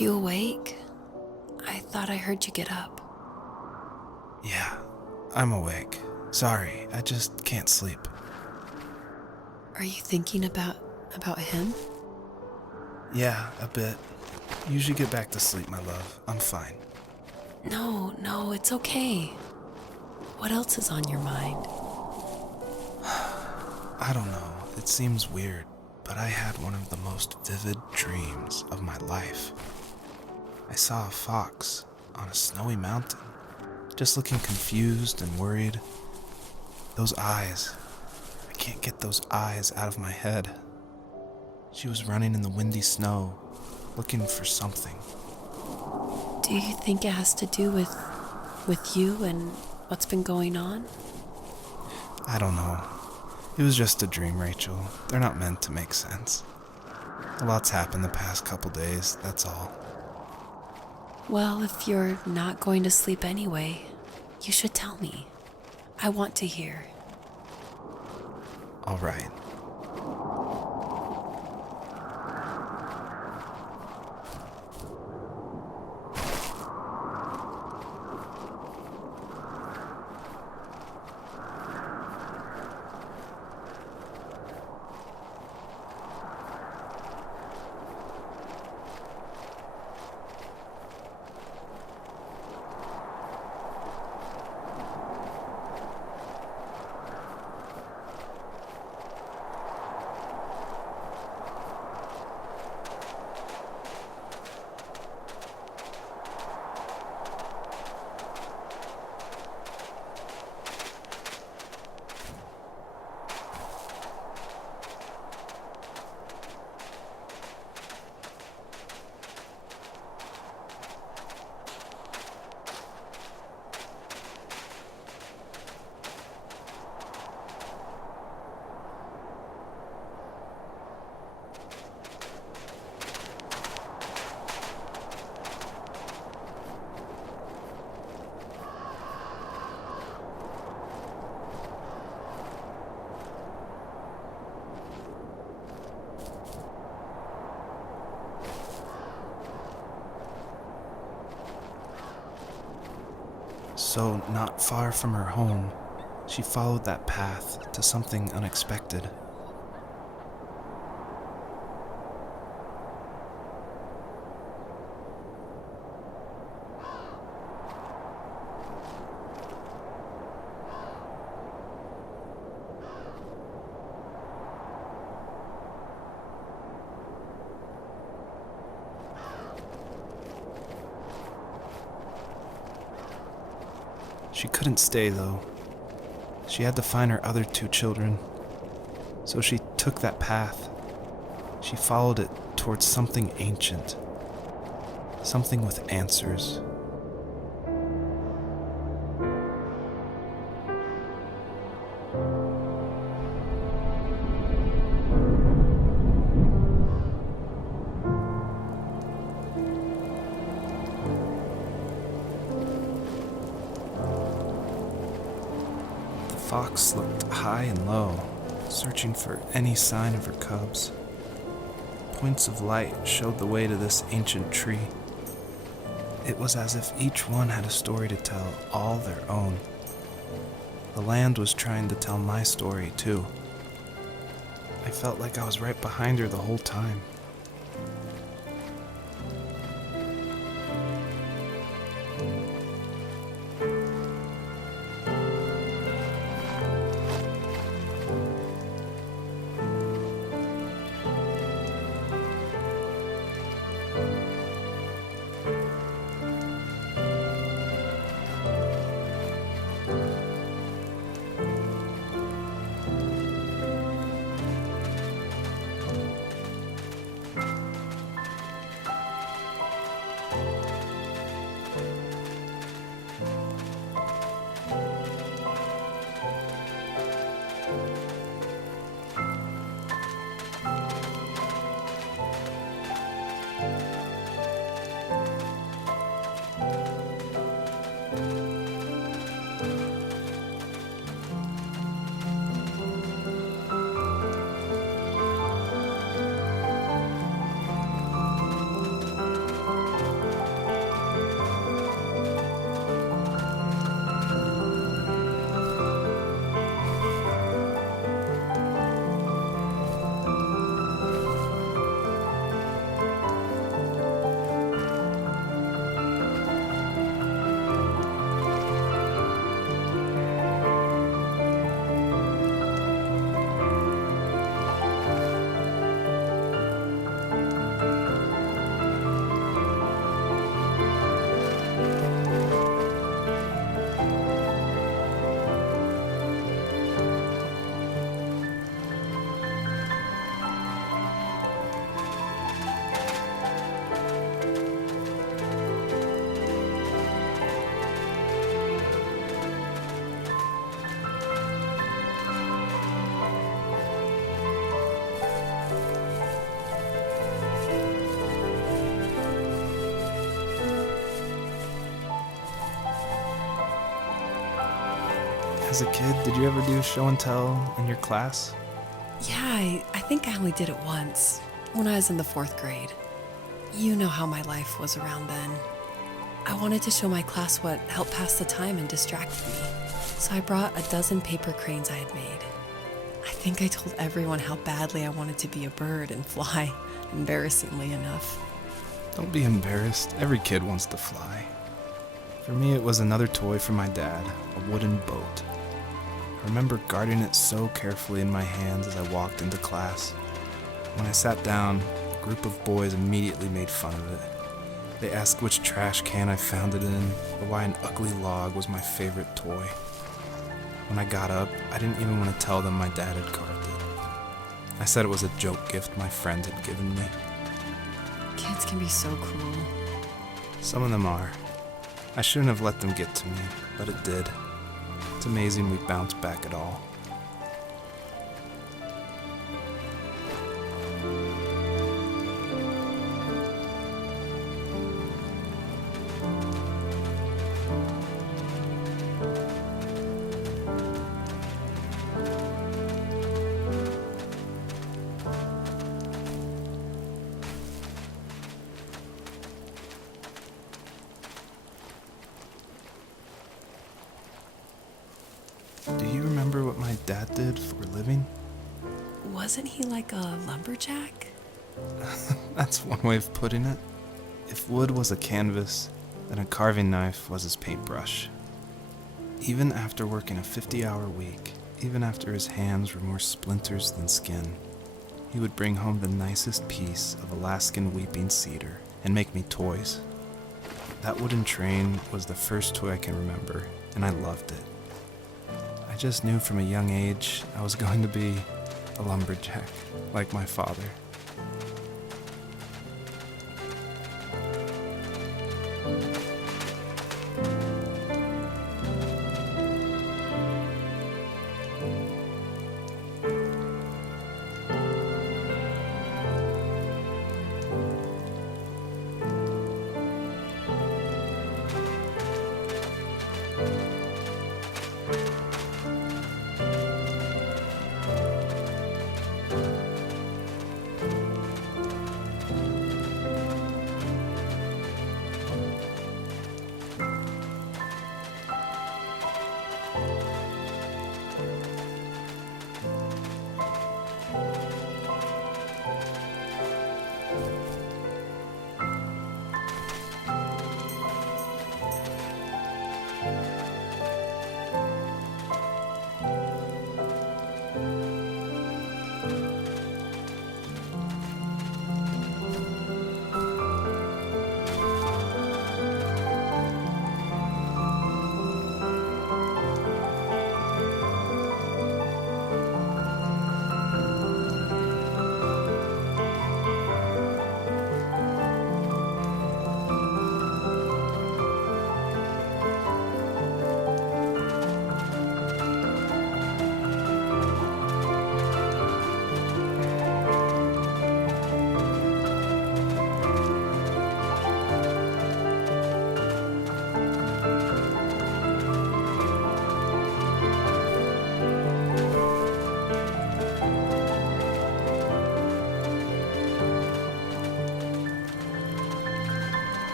you awake? I thought I heard you get up. Yeah, I'm awake. Sorry, I just can't sleep. Are you thinking about him? Yeah, a bit. Usually get back to sleep, my love. I'm fine. No, it's okay. What else is on your mind? I don't know. It seems weird, but I had one of the most vivid dreams of my life. I saw a fox on a snowy mountain, just looking confused and worried. Those eyes. I can't get those eyes out of my head. She was running in the windy snow, looking for something. Do you think it has to do with you and what's been going on? I don't know. It was just a dream, Rachel. They're not meant to make sense. A lot's happened the past couple days, that's all. Well, if you're not going to sleep anyway, you should tell me. I want to hear. All right. So, not far from her home, she followed that path to something unexpected. She couldn't stay, though. She had to find her other 2 children. So she took that path. She followed it towards something ancient. Something with answers. The fox looked high and low, searching for any sign of her cubs. Points of light showed the way to this ancient tree. It was as if each one had a story to tell, all their own. The land was trying to tell my story, too. I felt like I was right behind her the whole time. As a kid, did you ever do show and tell in your class? Yeah, I think I only did it once, when I was in the 4th grade. You know how my life was around then. I wanted to show my class what helped pass the time and distracted me, so I brought a dozen paper cranes I had made. I think I told everyone how badly I wanted to be a bird and fly, embarrassingly enough. Don't be embarrassed. Every kid wants to fly. For me, it was another toy from my dad, a wooden boat. I remember guarding it so carefully in my hands as I walked into class. When I sat down, a group of boys immediately made fun of it. They asked which trash can I found it in, or why an ugly log was my favorite toy. When I got up, I didn't even want to tell them my dad had carved it. I said it was a joke gift my friend had given me. Kids can be so cruel. Some of them are. I shouldn't have let them get to me, but it did. It's amazing we bounced back at all. Do you remember what my dad did for a living? Wasn't he like a lumberjack? That's one way of putting it. If wood was a canvas, then a carving knife was his paintbrush. Even after working a 50-hour week, even after his hands were more splinters than skin, he would bring home the nicest piece of Alaskan weeping cedar and make me toys. That wooden train was the first toy I can remember, and I loved it. I just knew from a young age I was going to be a lumberjack, like my father.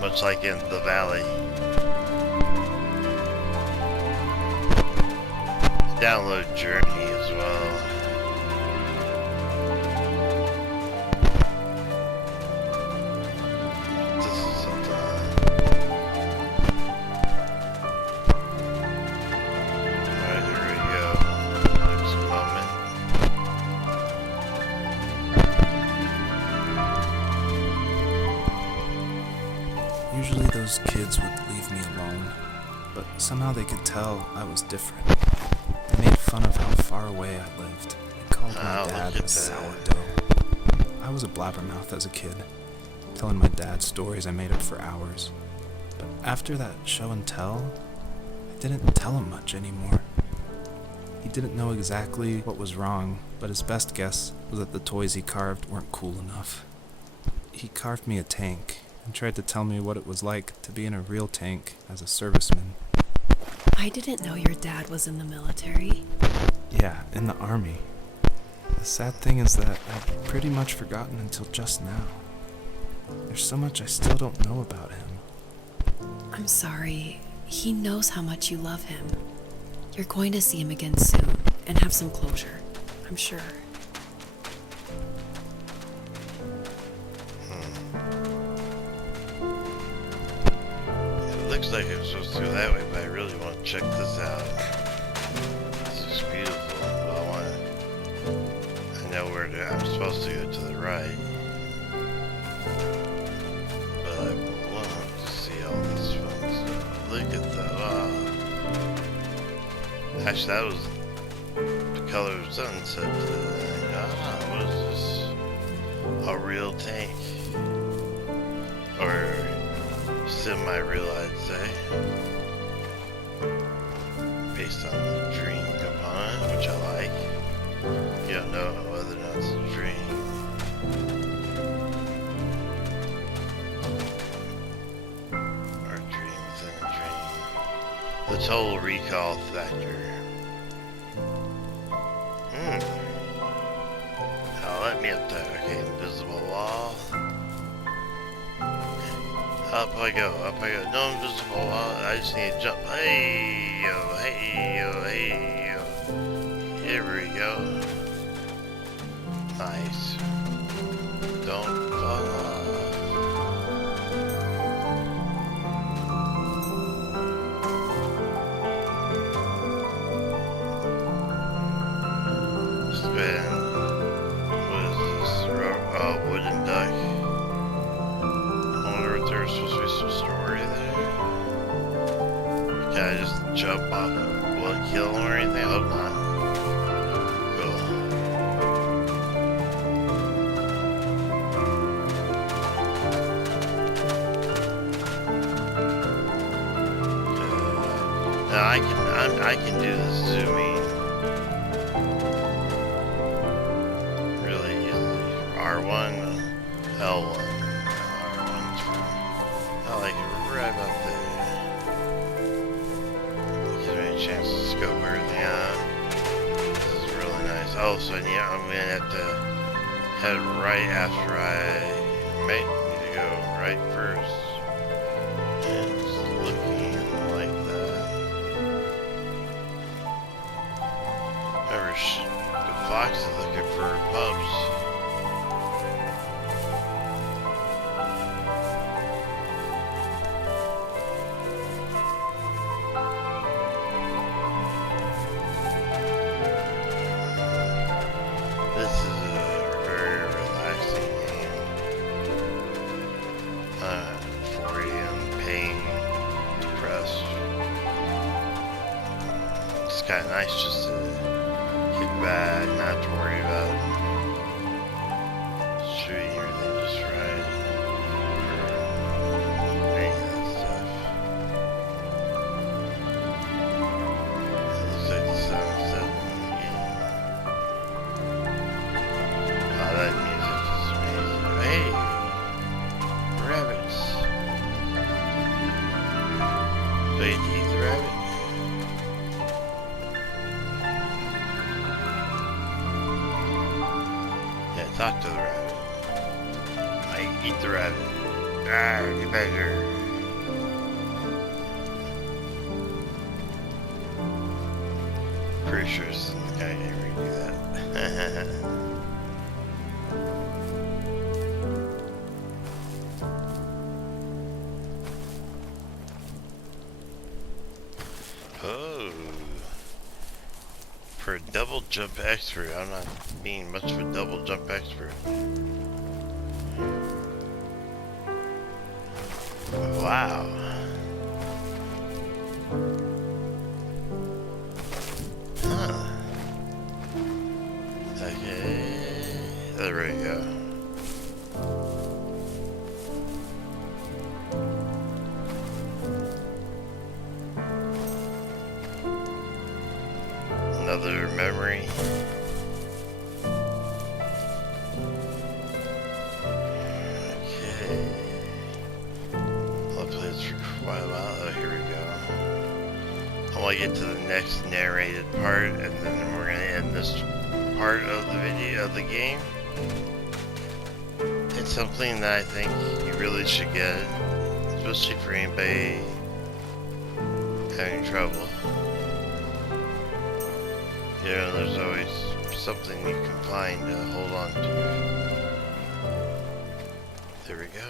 Much like in the valley. Download Journey as well. those kids would leave me alone, but somehow they could tell I was different. They made fun of how far away I lived. They called my dad a sourdough. I was a blabbermouth as a kid, telling my dad stories I made up for hours. But after that show and tell, I didn't tell him much anymore. He didn't know exactly what was wrong, but his best guess was that the toys he carved weren't cool enough. He carved me a tank and tried to tell me what it was like to be in a real tank as a serviceman. I didn't know your dad was in the military. Yeah, in the army. The sad thing is that I've pretty much forgotten until just now. There's so much I still don't know about him. I'm sorry. He knows how much you love him. You're going to see him again soon and have some closure, I'm sure. It looks like I'm supposed to go that way, but I really want to check this out. This is beautiful. I know where I'm supposed to go to the right. But I want to see all this fun stuff. Look at that. Wow. Actually, that was the color of sunset today. What is this? A real tank. Or semi-real, I'd say. Based on the dream component, which I like. You don't know whether or not it's a dream. Or a dream within a dream. The total recall factor. Now let me up there. Okay, invisible wall. Up I go, no invisible wall. I just need to jump. Hey yo, hey yo, hey yo. Here we go. Nice. Don't fall off. Spin. What is this? Wooden duck. I wonder if there's supposed to be some story there. Can I just jump off? Will it kill him or anything? I hope not. Cool. Now I can do the zooming really easily. R1, L1. R1's I like it right about there. Gives me a chance to scope everything out. This is really nice. Oh, so yeah, I'm gonna have to head right after I might need to go right first. And it's looking like that. Remember, the fox is looking for pups. This is a very relaxing game. 4 a.m. pain, depressed. It's kind of nice just to kick back, not to worry about shooting everything just right. Or any of that stuff. It looks like the sun's setting in the game. Oh, that music is amazing. Hey! Rabbits! So you can eat the rabbit? Yeah, talk to the rabbit. I eat the rabbit. Ah, get back here. Pretty sure this isn't the guy who can redo that. Oh, for a double jump expert, I'm not being much of a double jump expert. Wow. wow. Huh. Okay. There we go. Another memory. Okay. I'll play this for quite a while. Oh, here we go. I want to get to the next narrated part, and then we're going to end this part of the video of the game. It's something that I think you really should get, especially for anybody having trouble. You know, there's always something you can find to hold on to. There we go.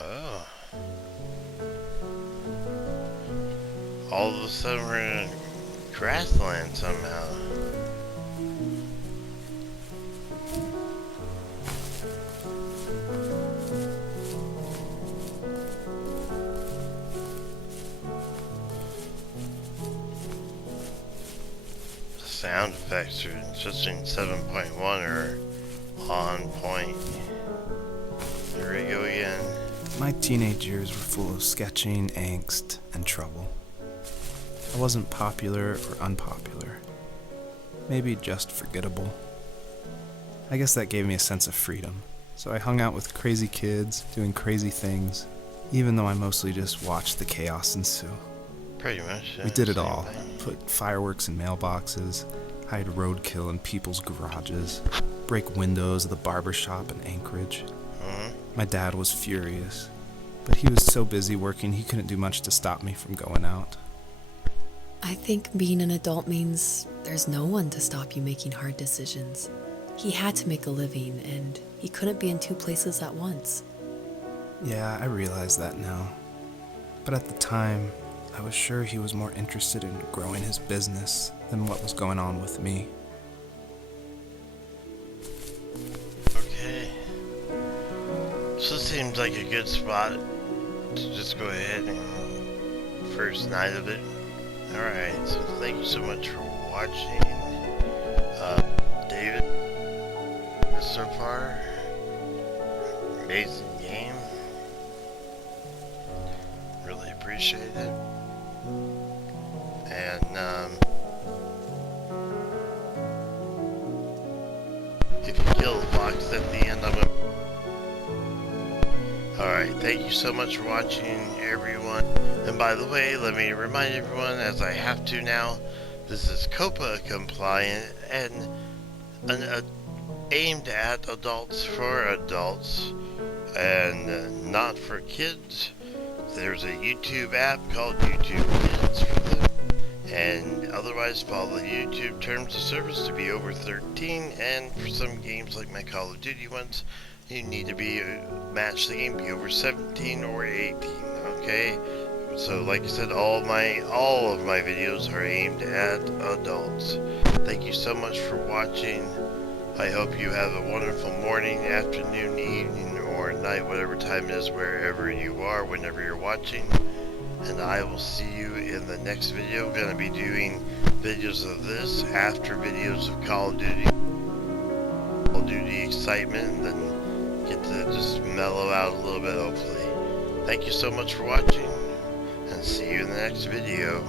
Oh. All of a sudden we're in grassland somehow. The sound effects are just in 7.1 are on point. There we go again. My teenage years were full of sketching, angst, and trouble. I wasn't popular or unpopular. Maybe just forgettable. I guess that gave me a sense of freedom. So I hung out with crazy kids, doing crazy things, even though I mostly just watched the chaos ensue. Pretty much. We did it same all. thing. Put fireworks in mailboxes, hide roadkill in people's garages, break windows of the barber shop in Anchorage. My dad was furious, but he was so busy working he couldn't do much to stop me from going out. I think being an adult means there's no one to stop you making hard decisions. He had to make a living, and he couldn't be in two places at once. Yeah, I realize that now. But at the time, I was sure he was more interested in growing his business than what was going on with me. Okay. So this seems like a good spot to just go ahead and first night of it. Alright, so thank you so much for watching. David, so far, amazing game. Really appreciate it. And if you kill the fox at the end, I'm gonna... Alright, thank you so much for watching, everyone. And by the way, let me remind everyone, as I have to now, this is COPPA Compliant and aimed at adults for adults and not for kids. There's a YouTube app called YouTube Kids for them, and otherwise follow the YouTube terms of service to be over 13, and for some games like my Call of Duty ones, you need to be match the game, be over 17 or 18, okay? So like I said, all of my videos are aimed at adults. Thank you so much for watching. I hope you have a wonderful morning, afternoon, evening, or night, whatever time it is, wherever you are, whenever you're watching. And I will see you in the next video. I'm going to be doing videos of this after videos of Call of Duty excitement, and then get to just mellow out a little bit, hopefully. Thank you so much for watching, and see you in the next video.